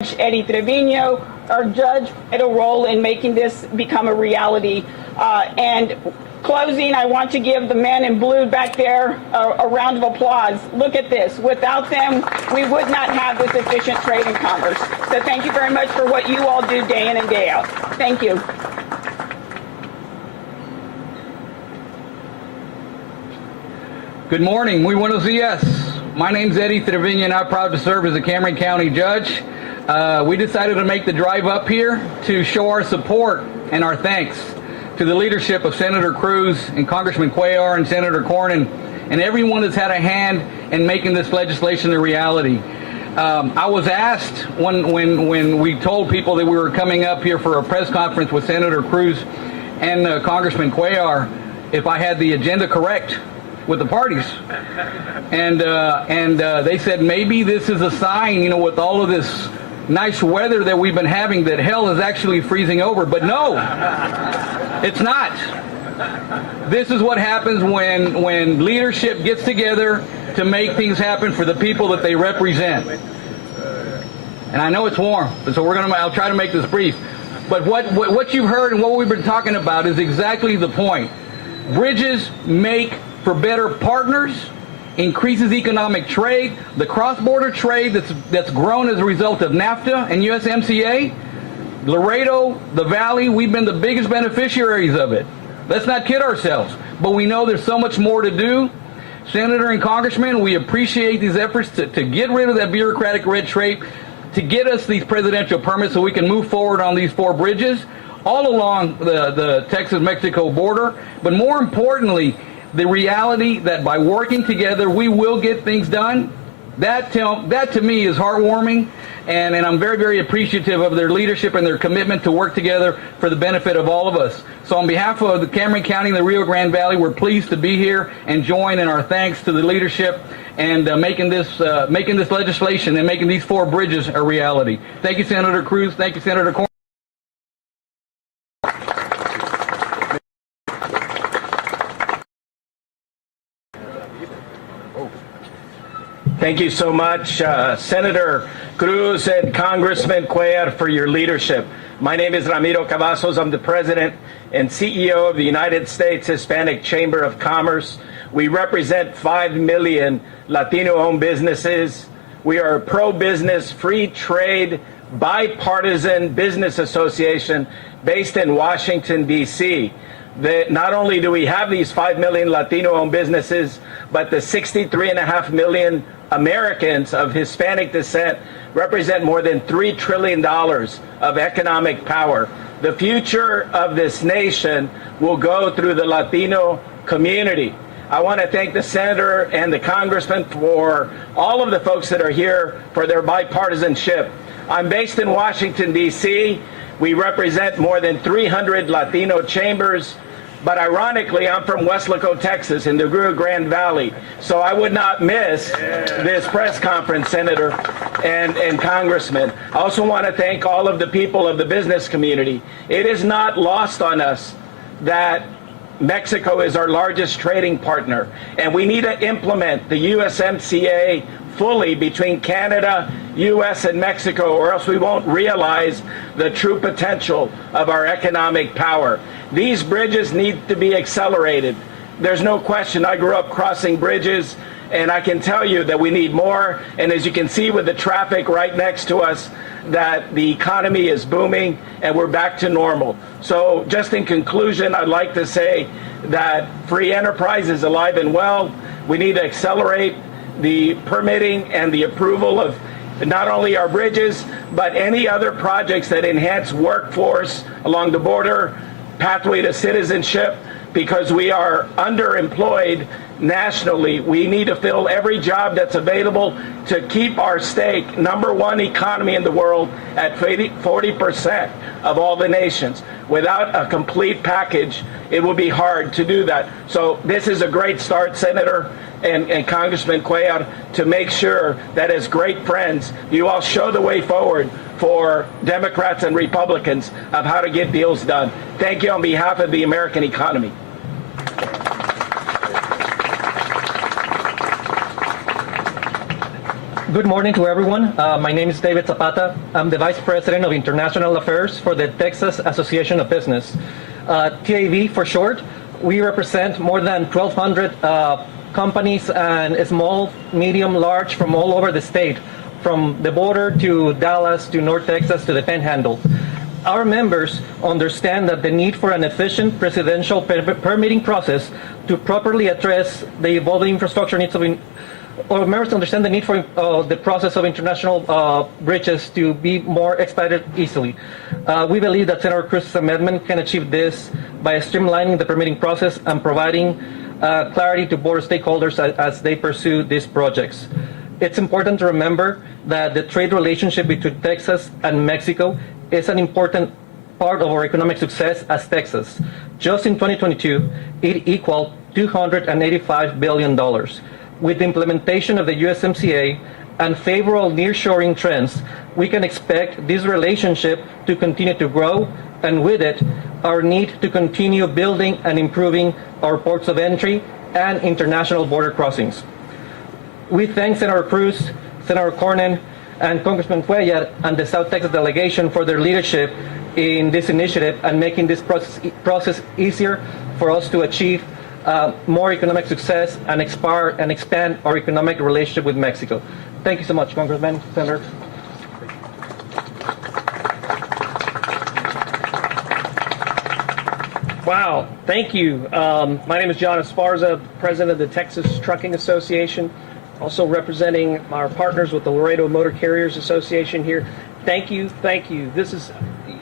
Eddie Trevino, our judge, had a role in making this become a reality. And closing, I want to give the men in blue back there a round of applause. Look at this. Without them, we would not have this efficient trade and commerce. So thank you very much for what you all do day in and day out. Thank you. Good morning. Muy buenos días. My name's Eddie Trevino, and I'm proud to serve as a Cameron County judge. We decided to make the drive up here to show our support and our thanks to the leadership of Senator Cruz and Congressman Cuellar and Senator Cornyn and everyone that's had a hand in making this legislation a reality. I was asked when we told people that we were coming up here for a press conference with Senator Cruz and Congressman Cuellar if I had the agenda correct with the parties, and they said maybe this is a sign, you know, with all of this nice weather that we've been having, that hell is actually freezing over. But no, it's not. This is what happens when leadership gets together to make things happen for the people that they represent. And I know it's warm, so I'll try to make this brief. But what you've heard and what we've been talking about is exactly the point. Bridges make for better partners, increases economic trade, the cross-border trade that's grown as a result of NAFTA and USMCA. Laredo, the Valley, we've been the biggest beneficiaries of it. Let's not kid ourselves, but we know there's so much more to do. Senator and Congressman, we appreciate these efforts to get rid of that bureaucratic red tape, to get us these presidential permits so we can move forward on these 4 bridges all along the Texas-Mexico border. But more importantly, the reality that by working together we will get things done, that to me is heartwarming, and I'm very, very appreciative of their leadership and their commitment to work together for the benefit of all of us. So on behalf of the Cameron County and the Rio Grande Valley, we're pleased to be here and join in our thanks to the leadership and making this legislation and making these 4 bridges a reality. Thank you, Senator Cruz. Thank you, Senator Cornyn. Thank you so much, Senator Cruz and Congressman Cuellar, for your leadership. My name is Ramiro Cavazos. I'm the President and CEO of the United States Hispanic Chamber of Commerce. We represent 5 million Latino-owned businesses. We are a pro-business, free trade, bipartisan business association based in Washington, D.C. Not only do we have these 5 million Latino-owned businesses, but the 63.5 million Americans of Hispanic descent represent more than $3 trillion of economic power. The future of this nation will go through the Latino community. I want to thank the Senator and the Congressman for all of the folks that are here for their bipartisanship. I'm based in Washington, D.C. We represent more than 300 Latino chambers. But ironically, I'm from Weslaco, Texas, in the Rio Grande Valley. So I would not miss this press conference, Senator and Congressman. I also want to thank all of the people of the business community. It is not lost on us that Mexico is our largest trading partner, and we need to implement the USMCA fully between Canada, U.S., and Mexico, or else we won't realize the true potential of our economic power. These bridges need to be accelerated. There's no question. I grew up crossing bridges, and I can tell you that we need more. And as you can see with the traffic right next to us, that the economy is booming and we're back to normal. So just in conclusion, I'd like to say that free enterprise is alive and well. We need to accelerate the permitting and the approval of not only our bridges, but any other projects that enhance workforce along the border, pathway to citizenship, because we are underemployed nationally. We need to fill every job that's available to keep our state #1 economy in the world at 40% of all the nations. Without a complete package, it will be hard to do that. So this is a great start, Senator and Congressman Cuellar, to make sure that as great friends, you all show the way forward for Democrats and Republicans of how to get deals done. Thank you on behalf of the American economy. Good morning to everyone. My name is David Zapata. I'm the Vice President of International Affairs for the Texas Association of Business. TAB for short. We represent more than 1,200 companies and small, medium, large from all over the state, from the border to Dallas to North Texas to the Panhandle. Our members understand that the need for an efficient presidential permitting process to properly address the evolving infrastructure needs of members understand the need for the process of international bridges to be more expedited easily. We believe that Senator Cruz's amendment can achieve this by streamlining the permitting process and providing clarity to border stakeholders as they pursue these projects. It's important to remember that the trade relationship between Texas and Mexico is an important part of our economic success as Texas. Just in 2022, it equaled $285 billion. With the implementation of the USMCA and favorable nearshoring trends, we can expect this relationship to continue to grow, and with it, our need to continue building and improving our ports of entry and international border crossings. We thank Senator Cruz, Senator Cornyn, and Congressman Cuellar and the South Texas delegation for their leadership in this initiative and making this process easier for us to achieve more economic success and expand our economic relationship with Mexico. Thank you so much, Congressman, Senator. Wow, thank you. My name is John Esparza, president of the Texas Trucking Association, also representing our partners with the Laredo Motor Carriers Association here. Thank you, thank you. This is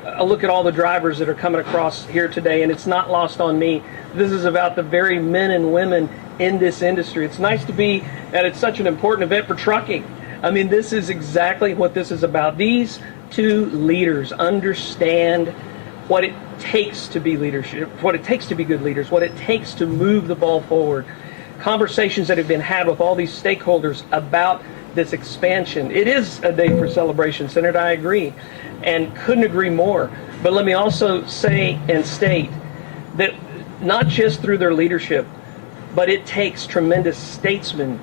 a look at all the drivers that are coming across here today, and it's not lost on me. This is about the very men and women in this industry. It's nice to be at such an important event for trucking. I mean, this is exactly what this is about. These two leaders understand what it takes to be leadership, what it takes to be good leaders, what it takes to move the ball forward. Conversations that have been had with all these stakeholders about this expansion. It is a day for celebration, Senator, I agree, and couldn't agree more. But let me also say and state that not just through their leadership, but it takes tremendous statesmen.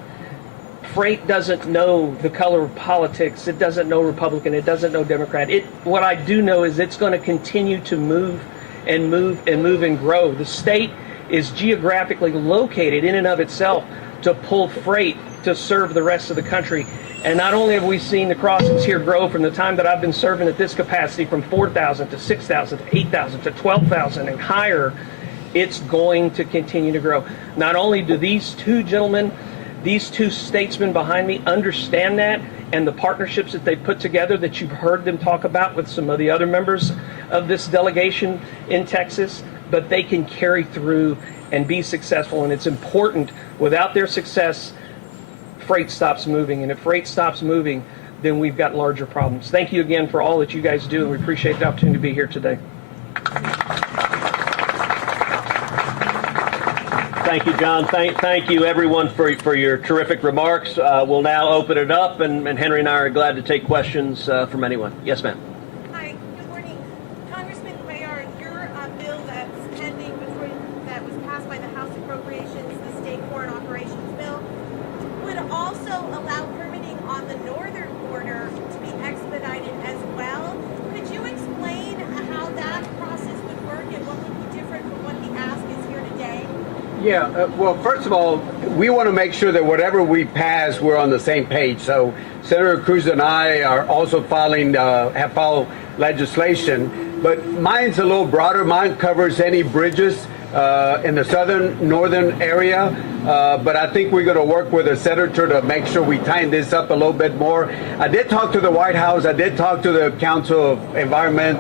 Freight doesn't know the color of politics. It doesn't know Republican. It doesn't know Democrat. What I do know is it's going to continue to move and move and move and grow. The state is geographically located in and of itself to pull freight to serve the rest of the country. And not only have we seen the crossings here grow from the time that I've been serving at this capacity from 4,000 to 6,000 to 8,000 to 12,000 and higher, it's going to continue to grow. Not only do these two gentlemen, these two statesmen behind me understand that and the partnerships that they put together that you've heard them talk about with some of the other members of this delegation in Texas, but they can carry through and be successful. And it's important. Without their success, freight stops moving. And if freight stops moving, then we've got larger problems. Thank you again for all that you guys do, and we appreciate the opportunity to be here today. Thank you, John. Thank you, everyone, for your terrific remarks. We'll now open it up, and Henry and I are glad to take questions from anyone. Yes, ma'am. Hi, good morning. Congressman Cuellar, your bill that's pending that was passed by the House Appropriations, the State Foreign Operations Bill, would also allow permitting on the northern border to be expedited as well. Could you explain how that process would work and what would be different from what the ask is here today? Yeah, well, first of all, we want to make sure that whatever we pass, we're on the same page. So Senator Cruz and I are also have filed legislation, but mine's a little broader. Mine covers any bridges in the northern area, but I think we're going to work with the senator to make sure we tighten this up a little bit more. I did talk to the White House. I did talk to the Council of Environment,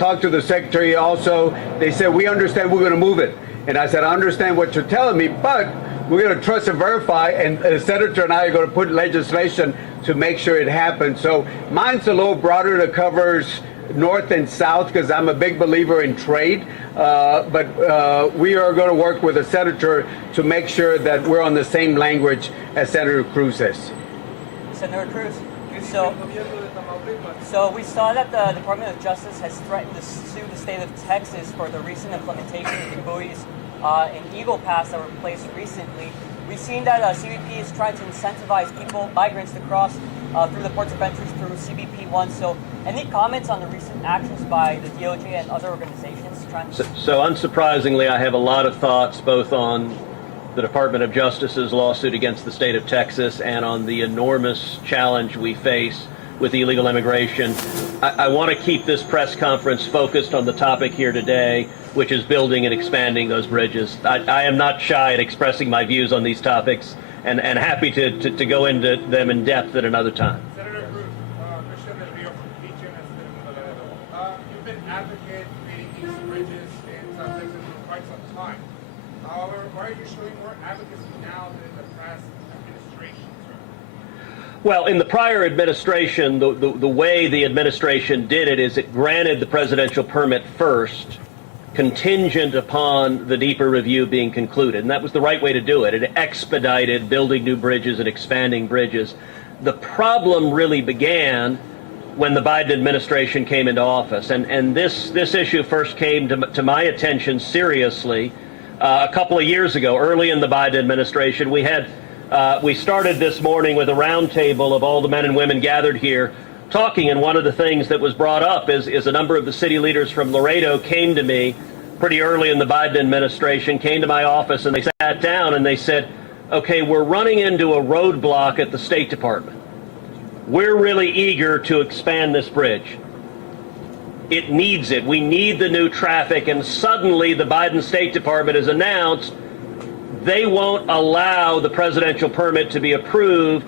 talked to the Secretary also. They said, we understand, we're going to move it. And I said, I understand what you're telling me, but we're going to trust and verify, and the senator and I are going to put legislation to make sure it happens. So mine's a little broader. It covers north and south because I'm a big believer in trade. But we are going to work with the senator to make sure that we're on the same language as Senator Cruz is. Senator Cruz, so we saw that the Department of Justice has threatened to sue the state of Texas for the recent implementation of the buoys in Eagle Pass that were placed recently. We've seen that CBP is trying to incentivize people, migrants, to cross through the ports of entries through CBP-1. So any comments on the recent actions by the DOJ and other organizations trying to... So unsurprisingly, I have a lot of thoughts both on the Department of Justice's lawsuit against the state of Texas and on the enormous challenge we face with illegal immigration. I want to keep this press conference focused on the topic here today, which is building and expanding those bridges. I am not shy at expressing my views on these topics and happy to go into them in depth at another time. Senator Cruz, Christian Del Rio from KGNS in Laredo. You've been advocating creating these bridges in South Texas for quite some time. However, why are you showing more advocacy now than in the past administration, sir? Well, in the prior administration, the way the administration did it is it granted the presidential permit first, contingent upon the deeper review being concluded. And that was the right way to do it. It expedited building new bridges and expanding bridges. The problem really began when the Biden administration came into office. And this issue first came to my attention seriously a couple of years ago, early in the Biden administration. We started this morning with a roundtable of all the men and women gathered here talking, and one of the things that was brought up is a number of the city leaders from Laredo came to me pretty early in the Biden administration, came to my office, and they sat down and they said, okay, we're running into a roadblock at the State Department. We're really eager to expand this bridge. It needs it. We need the new traffic, and suddenly the Biden State Department has announced they won't allow the presidential permit to be approved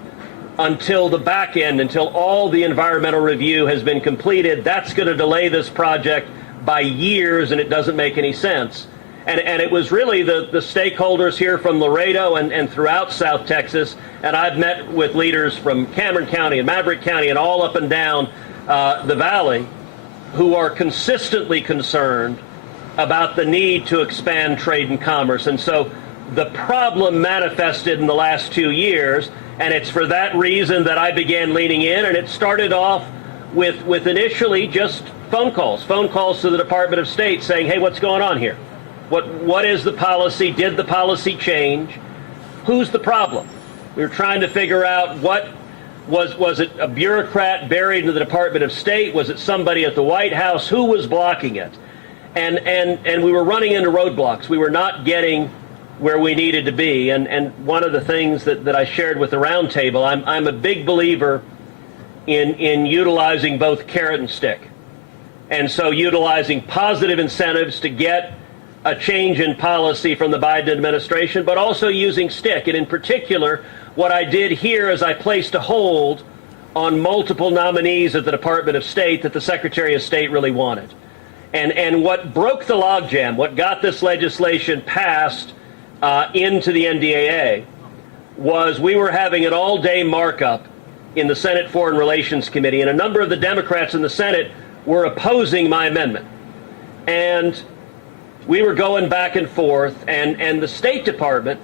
until the back end, until all the environmental review has been completed. That's going to delay this project by years, and it doesn't make any sense. And it was really the stakeholders here from Laredo and throughout South Texas, and I've met with leaders from Cameron County and Maverick County and all up and down the valley who are consistently concerned about the need to expand trade and commerce. And so the problem manifested in the last 2 years, and it's for that reason that I began leaning in, and it started off with initially just phone calls to the Department of State saying, hey, what's going on here? What is the policy? Did the policy change? Who's the problem? We were trying to figure out what was it a bureaucrat buried in the Department of State? Was it somebody at the White House? Who was blocking it? And we were running into roadblocks. We were not getting where we needed to be. And one of the things that I shared with the roundtable, I'm a big believer in utilizing both carrot and stick. And so utilizing positive incentives to get a change in policy from the Biden administration, but also using stick. And in particular, what I did here is I placed a hold on multiple nominees at the Department of State that the Secretary of State really wanted. And what broke the logjam, what got this legislation passed into the NDAA, was we were having an all-day markup in the Senate Foreign Relations Committee, and a number of the Democrats in the Senate were opposing my amendment. And we were going back and forth, and the State Department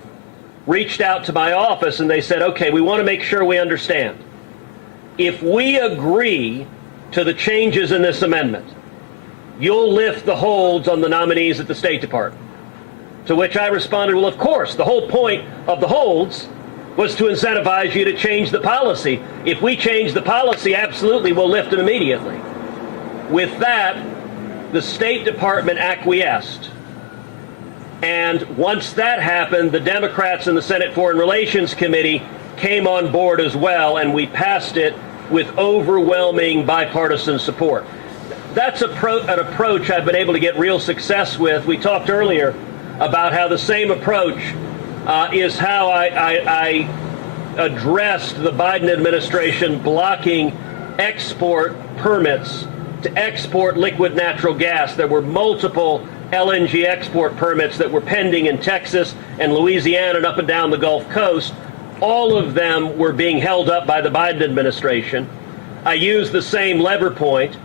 reached out to my office and they said, okay, we want to make sure we understand. If we agree to the changes in this amendment, you'll lift the holds on the nominees at the State Department. To which I responded, well, of course, the whole point of the holds was to incentivize you to change the policy. If we change the policy, absolutely, we'll lift them immediately. With that, the State Department acquiesced. And once that happened, the Democrats in the Senate Foreign Relations Committee came on board as well, and we passed it with overwhelming bipartisan support. That's an approach I've been able to get real success with. We talked earlier about how the same approach is how I addressed the Biden administration blocking export permits to export liquid natural gas. There were multiple LNG export permits that were pending in Texas and Louisiana and up and down the Gulf Coast. All of them were being held up by the Biden administration. I used the same lever point.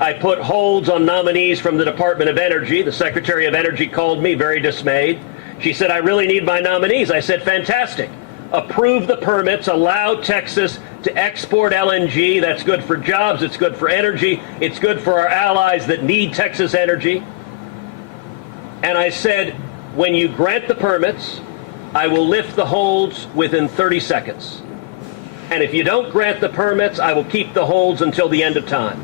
I put holds on nominees from the Department of Energy. The Secretary of Energy called me very dismayed. She said, I really need my nominees. I said, fantastic. Approve the permits, allow Texas to export LNG. That's good for jobs. It's good for energy. It's good for our allies that need Texas energy. And I said, when you grant the permits, I will lift the holds within 30 seconds. And if you don't grant the permits, I will keep the holds until the end of time.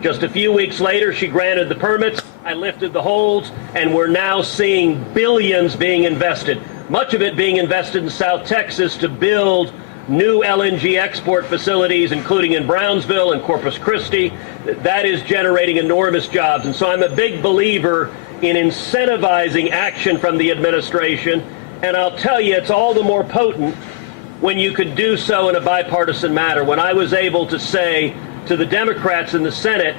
Just a few weeks later, she granted the permits, I lifted the holds, and we're now seeing billions being invested, much of it being invested in South Texas to build new LNG export facilities, including in Brownsville and Corpus Christi. That is generating enormous jobs. And so I'm a big believer in incentivizing action from the administration. And I'll tell you, it's all the more potent when you could do so in a bipartisan manner. When I was able to say to the Democrats in the Senate,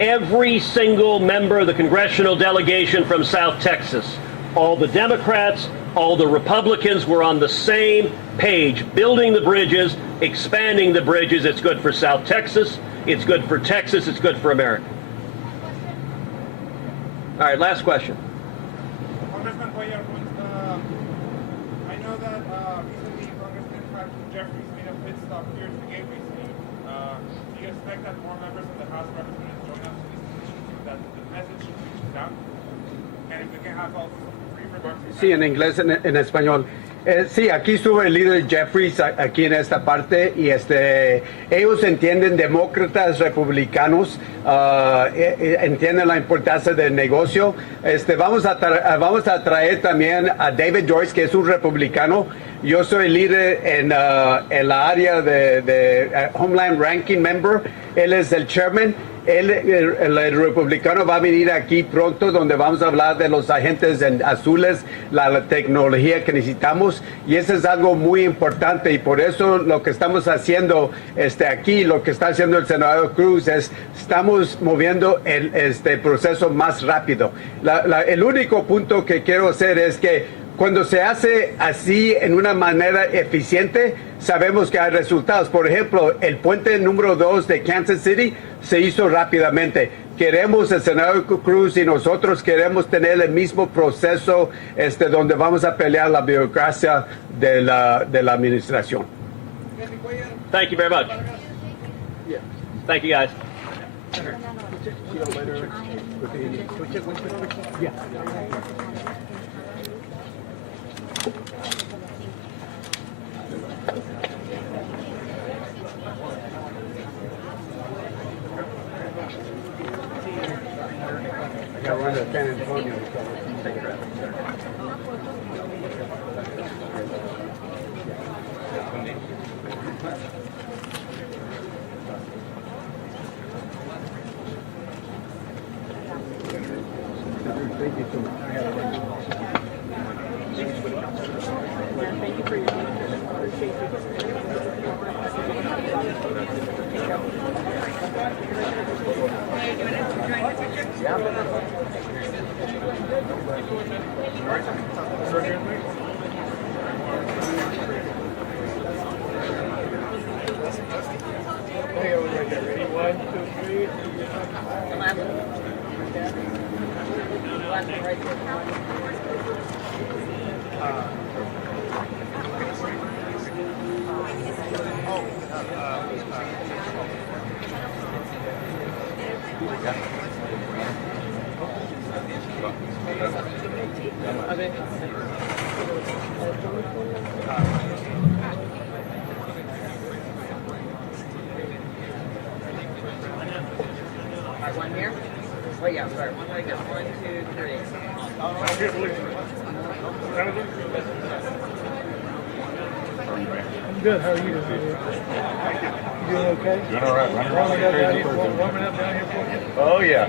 every single member of the congressional delegation from South Texas, all the Democrats, all the Republicans were on the same page, building the bridges, expanding the bridges. It's good for South Texas. It's good for Texas. It's good for America. All right, last question. Congressman Cuellar, I know that recently Congressman Ted Jeffries made a pit stop here at the Gateway City. Do you expect that more members of the House of Representatives join us in these positions so that the message reaches out? And if we can have also some brief remarks. Sí, en inglés, en español. Sí, aquí estuvo el líder Jeffries aquí en esta parte y ellos entienden, demócratas, republicanos, entienden la importancia del negocio. Vamos a traer también a David Joyce, que es un republicano. Yo soy líder en la área de Homeland Ranking Member. Él es el chairman. El republicano va a venir aquí pronto, donde vamos a hablar de los agentes azules, la tecnología que necesitamos, y eso es algo muy importante, y por eso lo que estamos haciendo aquí, lo que está haciendo el senador Cruz, estamos moviendo el proceso más rápido. El único punto que quiero hacer es que cuando se hace así en una manera eficiente, sabemos que hay resultados. Por ejemplo, el puente número 2 de Kansas City se hizo rápidamente. Queremos, el senador Cruz y nosotros queremos tener el mismo proceso donde vamos a pelear la burocracia de la administración. Thank you very much. Thank you, guys. got one to San Antonio. Thank you so much. Thank you for your One here? Wait, yeah, sorry. One leg up. 1, 2, 3. I'm good. How are you doing? You doing okay? Doing all right. Warming up down here for you? Oh, yeah.